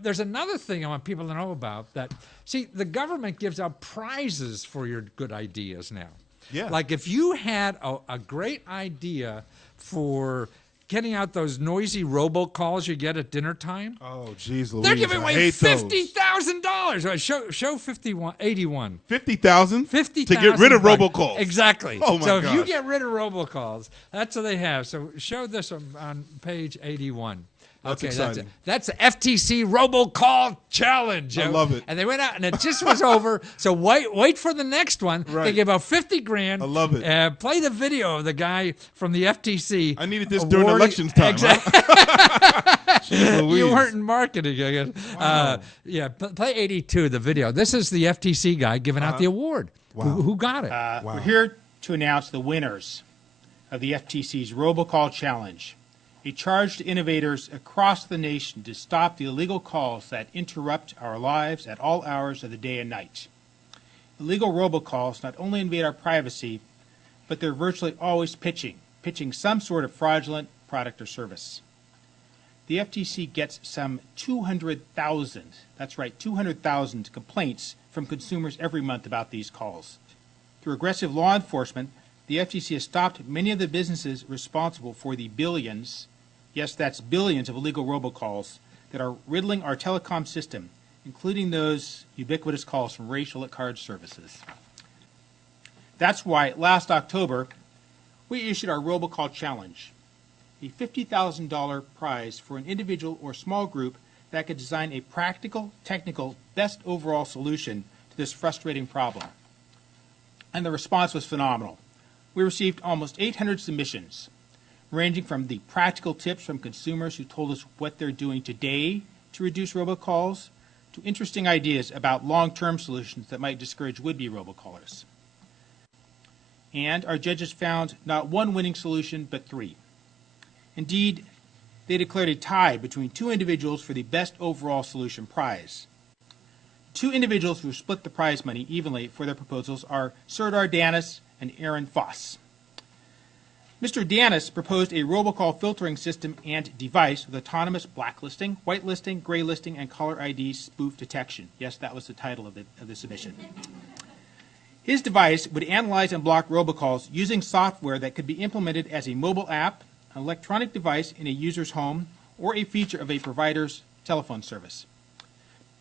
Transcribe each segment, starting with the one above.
there's another thing I want people to know about that. See, the government gives out prizes for your good ideas now. Yeah. Like if you had a great idea for getting out those noisy robocalls you get at dinner time. Oh, geez, Louise, They're giving I away hate $50,000. Right, show 81. 50,000 $50,000 to get rid of robocalls. Exactly. Oh my So gosh. if you get rid of robocalls, that's what they have. So show this on page 81. That's Okay, exciting. that's the FTC robocall challenge. I love it. And they went out, and it just was over. So wait for the next one. Right. They give out $50,000. I love it. Play the video of the guy from the FTC. I needed this during elections time. Exactly. Huh? Jeez Louise. You weren't in marketing, I guess. Wow. Yeah, play 82, the video. This is the FTC guy giving out the award. Wow. Who got it? Wow. We're here to announce the winners of the FTC's RoboCall Challenge, a charge to innovators across the nation to stop the illegal calls that interrupt our lives at all hours of the day and night. Illegal robocalls not only invade our privacy, but they're virtually always pitching some sort of fraudulent product or service. The FTC gets some 200,000, that's right, 200,000 complaints from consumers every month about these calls. Through aggressive law enforcement, the FTC has stopped many of the businesses responsible for the billions, yes, that's billions of illegal robocalls that are riddling our telecom system, including those ubiquitous calls from racial card services. That's why last October, we issued our RoboCall Challenge, a $50,000 prize for an individual or small group that could design a practical, technical, best overall solution to this frustrating problem. And the response was phenomenal. We received almost 800 submissions, ranging from the practical tips from consumers who told us what they're doing today to reduce robocalls, to interesting ideas about long-term solutions that might discourage would-be robocallers. And our judges found not one winning solution, but three. Indeed, they declared a tie between two individuals for the best overall solution prize. Two individuals who split the prize money evenly for their proposals are Serdar Danis and Aaron Foss. Mr. Danis proposed a robocall filtering system and device with autonomous blacklisting, whitelisting, graylisting, and caller ID spoof detection. Yes, that was the title of the submission. His device would analyze and block robocalls using software that could be implemented as a mobile app, an electronic device in a user's home, or a feature of a provider's telephone service.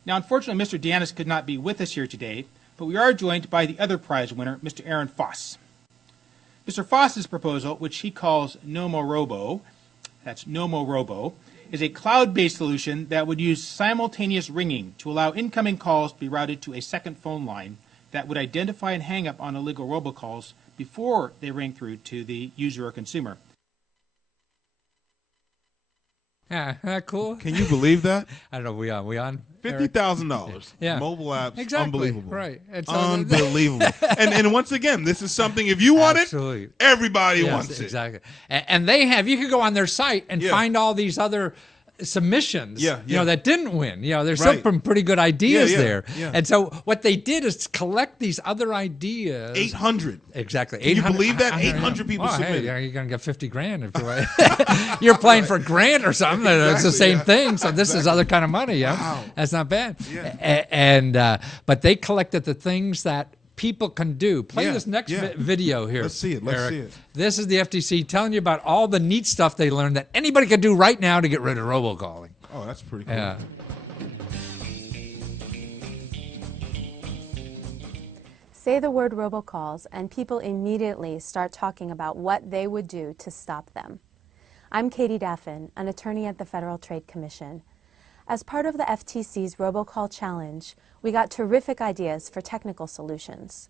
Now, unfortunately, Mr. Danis could not be with us here today, but we are joined by the other prize winner, Mr. Aaron Foss. Mr. Foss's proposal, which he calls NomoRobo, that's NomoRobo, is a cloud-based solution that would use simultaneous ringing to allow incoming calls to be routed to a second phone line that would identify and hang up on illegal robocalls before they ring through to the user or consumer. Yeah, isn't that cool? Can you believe that? I don't know. We on? $50,000. Yeah. Mobile apps. Exactly. Unbelievable. Right. It's unbelievable. and once again, this is something, if you want Absolutely. it, everybody Yes, wants it. exactly. And they have, you could go on their site and find all these other submissions, you know, that didn't win. You know, there's some pretty good ideas there. Yeah. And so what they did is collect these other ideas. 800. Exactly. Can you believe that? 800 people submitted. Hey, you're going to get 50 grand if you're playing for a grant or something. It's the same thing. So this is other kind of money. Yeah. Wow. That's not bad. Yeah. But they collected the things that people can do. Play this next video here. Let's see it. Let's see it. This is the FTC telling you about all the neat stuff they learned that anybody can do right now to get rid of robocalling. Oh, that's pretty cool. Yeah. Say the word robocalls and people immediately start talking about what they would do to stop them. I'm Katie Daffin, an attorney at the Federal Trade Commission. As part of the FTC's RoboCall Challenge, we got terrific ideas for technical solutions.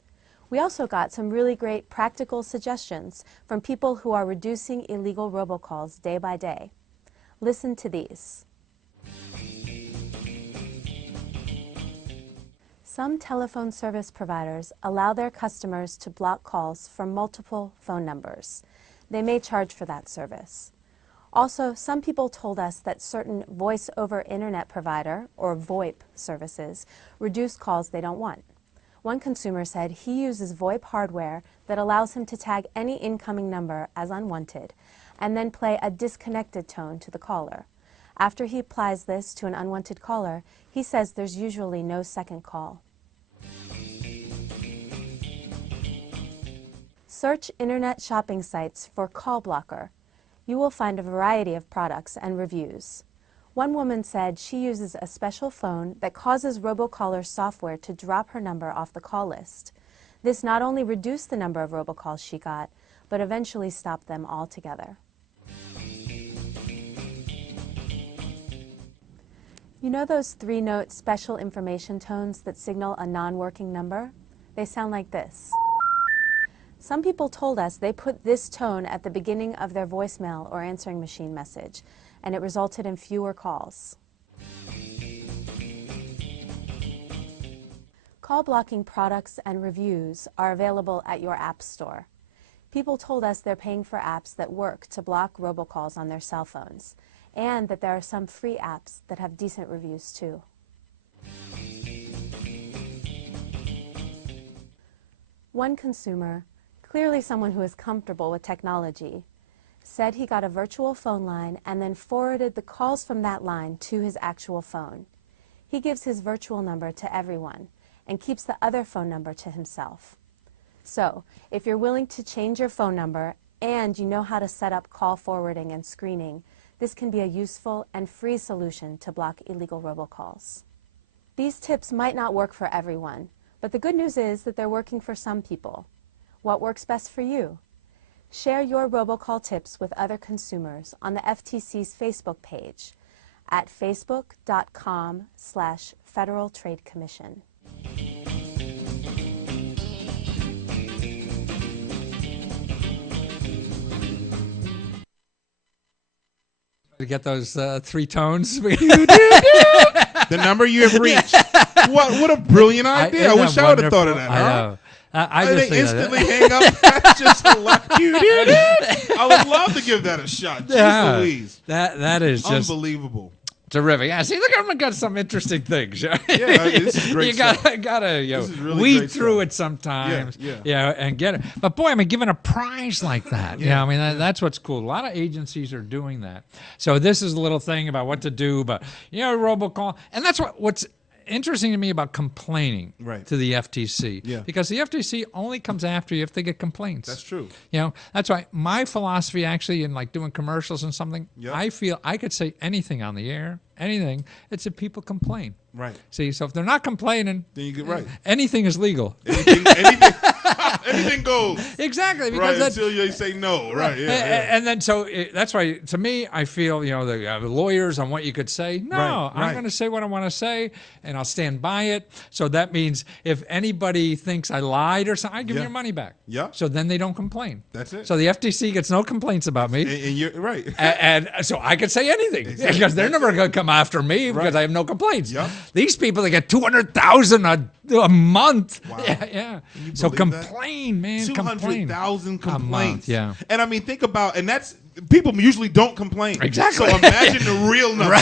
We also got some really great practical suggestions from people who are reducing illegal robocalls day by day. Listen to these. Some telephone service providers allow their customers to block calls from multiple phone numbers. They may charge for that service. Also, some people told us that certain voice over internet provider, or VoIP services, reduce calls they don't want. One consumer said he uses VoIP hardware that allows him to tag any incoming number as unwanted, and then play a disconnected tone to the caller. After he applies this to an unwanted caller, he says there's usually no second call. Search internet shopping sites for call blocker. You will find a variety of products and reviews. One woman said she uses a special phone that causes RoboCaller's software to drop her number off the call list. This not only reduced the number of robocalls she got, but eventually stopped them altogether. You know those 3-note special information tones that signal a non-working number? They sound like this. Some people told us they put this tone at the beginning of their voicemail or answering machine message, and it resulted in fewer calls. Call blocking products and reviews are available at your app store. People told us they're paying for apps that work to block robocalls on their cell phones, and that there are some free apps that have decent reviews too. One consumer, clearly someone who is comfortable with technology, said he got a virtual phone line and then forwarded the calls from that line to his actual phone. He gives his virtual number to everyone and keeps the other phone number to himself. So, if you're willing to change your phone number and you know how to set up call forwarding and screening, this can be a useful and free solution to block illegal robocalls. These tips might not work for everyone, but the good news is that they're working for some people. What works best for you? Share your robocall tips with other consumers on the FTC's Facebook page at facebook.com/Federal Trade Commission. To get those 3 tones. The number you have reached. What a brilliant idea. I wish I would have thought of that. I know. I just they instantly hang up. That's just I would love to give that a shot. Jeez Louise. That is just unbelievable. Terrific. Yeah, see, look, I've got some interesting things. Yeah, this is great. You gotta really weed through it sometimes. Yeah, and get it. But boy, I mean, given a prize like that, I mean, that's what's cool. A lot of agencies are doing that. So this is a little thing about what to do, but robocall, and that's what's interesting to me about complaining to the FTC. Yeah. Because the FTC only comes after you if they get complaints. That's true. That's why my philosophy actually in like doing commercials and something, I feel I could say anything on the air, anything. It's if people complain. Right. See, so if they're not complaining, then you get anything is legal. Anything goes. Exactly. Because until you say no. Right. Yeah. And then so that's why to me I feel the lawyers on what you could say. No, I'm going to say what I want to say, and I'll stand by it. So that means if anybody thinks I lied or something, I give them your money back. Yeah. So then they don't complain. That's it. So the FTC gets no complaints about me. And you're right. And so I could say anything because they're never going to come after me because I have no complaints. Yeah. These people, they get 200,000 a month. Wow. Yeah. So complain, man. 200,000 complaints. Yeah. And I mean, think about, and that's, people usually don't complain. Exactly. So imagine the real number.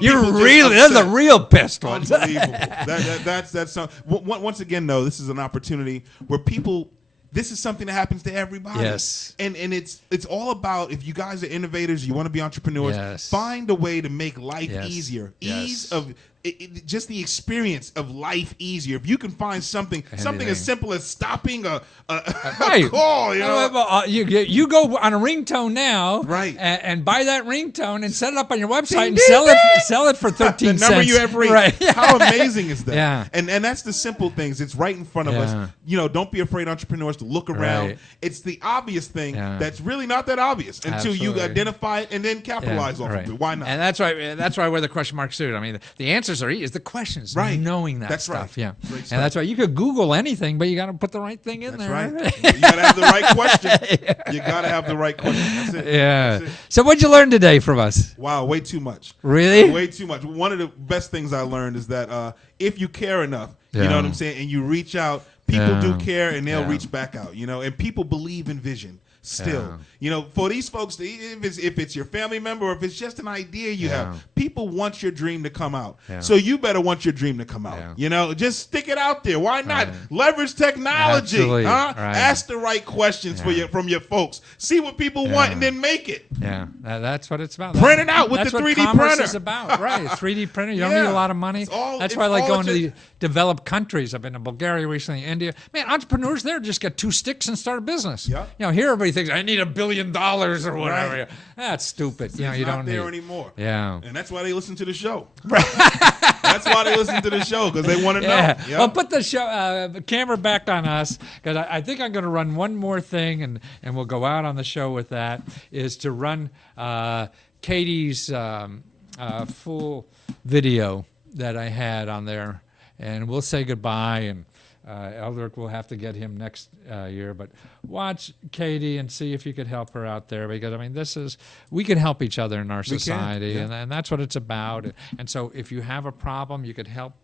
They're the real pissed ones. Unbelievable. That's once again, though, this is an opportunity where people, this is something that happens to everybody. Yes. And it's all about, if you guys are innovators, you want to be entrepreneurs, find a way to make life easier. Ease of just the experience of life easier. If you can find something as simple as stopping a call, you go on a ringtone now, and buy that ringtone and set it up on your website and sell it for 13 cents. The number you have reached. How amazing is that? Yeah. And that's the simple things. It's right in front of us. Don't be afraid, entrepreneurs, to look around. Right. It's the obvious thing that's really not that obvious until you identify it and then capitalize off of it. Why not? And that's why we're the question mark suit. I mean, the answers are the questions, knowing that stuff. Right. Yeah. And that's why you could Google anything, but you got to put the right thing in there. Right. You got to have the right question. You got to have the right question. That's it. Yeah. That's it. So what'd you learn today from us? Wow, way too much. Really? Way too much. One of the best things I learned is that if you care enough, you know what I'm saying, and you reach out, people do care and they'll reach back out, and people believe in vision. still. You know, for these folks, if it's your family member or if it's just an idea you have, people want your dream to come out. So you better want your dream to come out. You know, just stick it out there. Why not? Leverage technology. Ask the right questions from your folks. See what people want and then make it. Yeah, that's what it's about. Print it out with the 3D printer. Is about, right? 3D printer. You don't need a lot of money. That's why I like going to the developed countries. I've been to Bulgaria recently, India. Man, entrepreneurs there just get 2 sticks and start a business. You know, here everybody thinks I need $1 billion or whatever. That's stupid. You know, you don't need there anymore. Yeah, and that's why they listen to the show. That's why they listen to the show, because they want to know. Yep. Well, put the camera back on us, because I think I'm going to run one more thing, and we'll go out on the show with that, is to run Katie's full video that I had on there, and we'll say goodbye, and Eldrick will have to get him next year, but watch Katie and see if you could help her out there, because I mean, we can help each other in our society, and that's what it's about. And so if you have a problem, you could help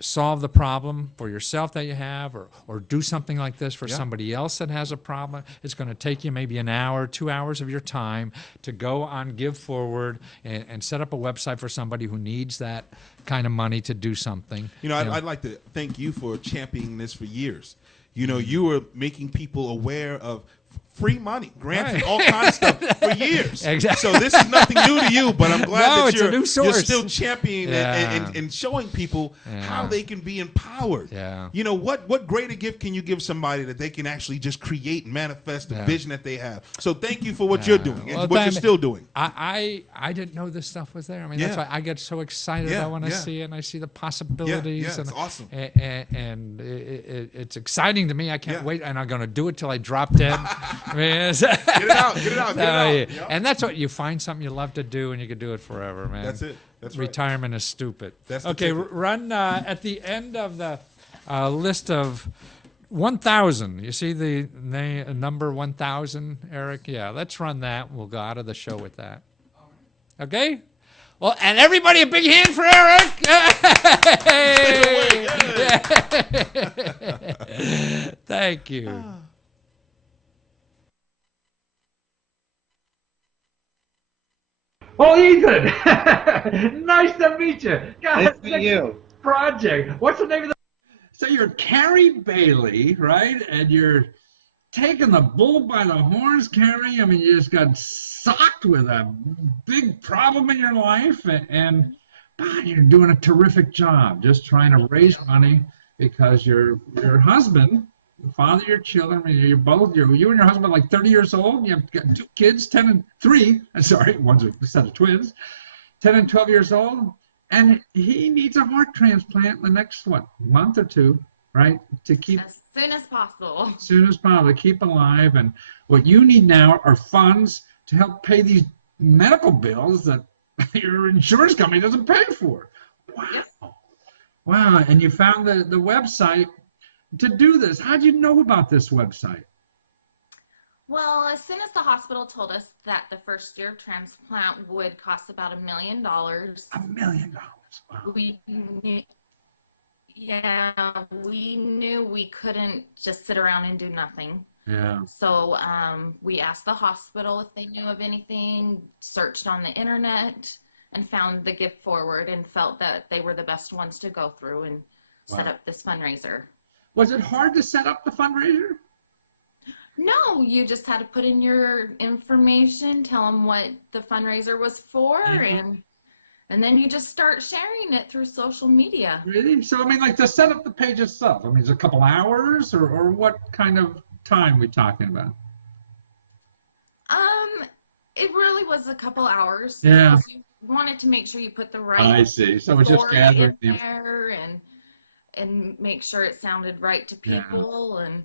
solve the problem for yourself that you have, or do something like this for somebody else that has a problem. It's going to take you maybe an hour, 2 hours of your time to go on Give Forward and set up a website for somebody who needs that kind of money to do something. You know, I'd like to thank you for championing this for years. You know, you were making people aware of free money, grants, all kinds of stuff for years. Exactly. So this is nothing new to you, but I'm glad that you're still championing and showing people how they can be empowered. You know, what greater gift can you give somebody that they can actually just create and manifest the vision that they have? So thank you for what you're doing and what you're still doing. I didn't know this stuff was there. I mean, that's why I get so excited about when I see it, and I see the possibilities. It's awesome. And it's exciting to me. I can't wait, and I'm going to do it till I drop dead. I mean, get it out. Yep. And that's what you find, something you love to do, and you can do it forever, man. That's it. That's Retirement is stupid. That's okay. Run at the end of the list of 1,000. You see the number 1,000, Eric? Yeah. Let's run that. We'll go out of the show with that. Okay. Well, and everybody, a big hand for Eric. Thank you. Oh, Ethan! Nice to meet you. Nice to meet you. Project. What's the name of the? So you're Carrie Bailey, right? And you're taking the bull by the horns, Carrie. I mean, you just got socked with a big problem in your life, and you're doing a terrific job, just trying to raise money because your husband, the father of your children, I mean, you and your husband are like 30 years old. You have got 2 kids, 10 and 3. Sorry, one's a set of twins, 10 and 12 years old. And he needs a heart transplant in the next, month or 2, right? To keep as soon as possible. As soon as possible, to keep alive. And what you need now are funds to help pay these medical bills that your insurance company doesn't pay for. Wow. Yep. Wow. And you found the website to do this. How did you know about this website? Well, as soon as the hospital told us that the first year transplant would cost about $1 million. $1 million. Wow. We knew we couldn't just sit around and do nothing. Yeah. So we asked the hospital if they knew of anything, searched on the internet, and found the Give Forward, and felt that they were the best ones to go through and set up this fundraiser. Was it hard to set up the fundraiser? No, you just had to put in your information, tell them what the fundraiser was for, and then you just start sharing it through social media. Really? So, I mean, like to set up the page itself, I mean, is it a couple hours, or what kind of time we talking about? It really was a couple hours. Yeah. You wanted to make sure you put the right. I see. So it's just gathering there and make sure it sounded right to people and.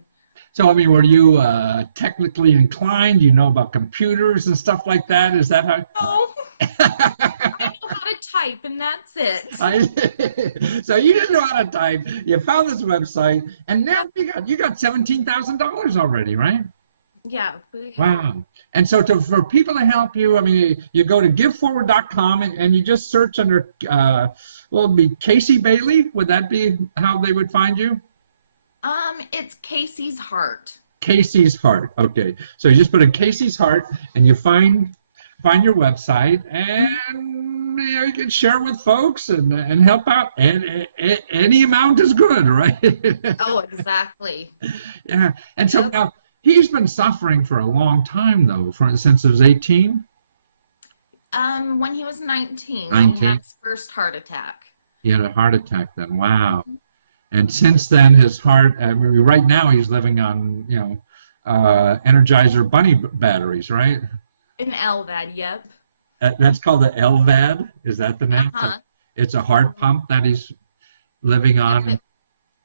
So, I mean, were you technically inclined? You know about computers and stuff like that? Is that how? No. I know how to type, and that's it. So you didn't know how to type. You found this website, and now you got $17,000 already, right? Yeah. Wow. And so for people to help you, I mean, you go to giveforward.com and you just search under, it'd be Casey Bailey. Would that be how they would find you? It's Casey's Heart. Casey's Heart. Okay, so you just put in Casey's Heart, and you find your website, and you can share with folks and help out. And any amount is good, right? Oh, exactly. Yeah. And so now he's been suffering for a long time, though, since he was 18. When he was 19, 19? he had his first heart attack. He had a heart attack then. Wow. And since then, his heart. I mean, right now, he's living on Energizer Bunny batteries, right? An LVAD, yep. That's called the LVAD. Is that the name? It's a heart pump that he's living on.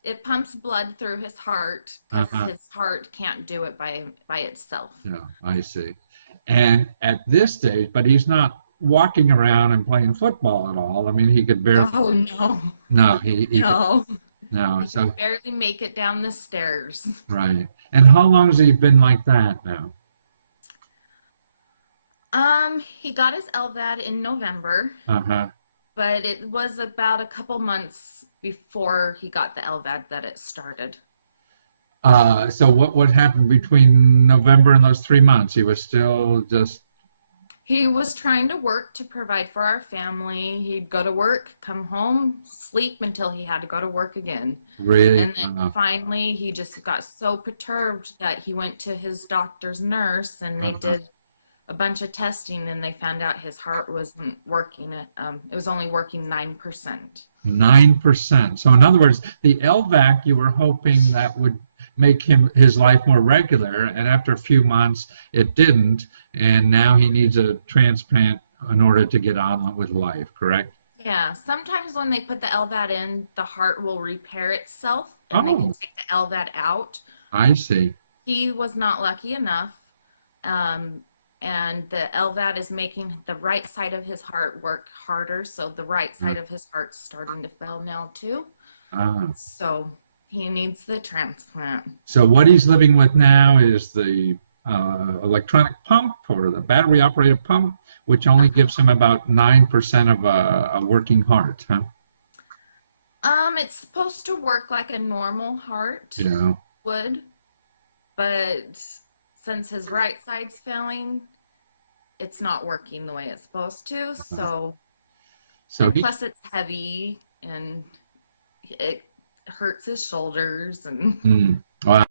It pumps blood through his heart because his heart can't do it by itself. Yeah, I see. And at this stage, but he's not walking around and playing football at all. I mean, he could barely. Oh no. No, no. No, he so could barely make it down the stairs. Right. And how long has he been like that now? He got his LVAD in November. But it was about a couple months before he got the LVAD that it started. So what happened between November and those 3 months? He was still just. He was trying to work to provide for our family. He'd go to work, come home, sleep until he had to go to work again. Really? And then finally he just got so perturbed that he went to his doctor's nurse, and they did a bunch of testing, and they found out his heart wasn't working. It was only working 9%. 9%. So in other words, the LVAC, you were hoping that would make his life more regular, and after a few months it didn't, and now he needs a transplant in order to get on with life, correct? Yeah, sometimes when they put the LVAD in, the heart will repair itself, and they can take the LVAD out. I see. He was not lucky enough, and the LVAD is making the right side of his heart work harder, so the right side of his heart's starting to fail now too. So he needs the transplant. So what he's living with now is the electronic pump or the battery-operated pump, which only gives him about 9% of a working heart, huh? It's supposed to work like a normal heart would, but since his right side's failing, it's not working the way it's supposed to. Plus it's heavy and it hurts his shoulders and. Wow.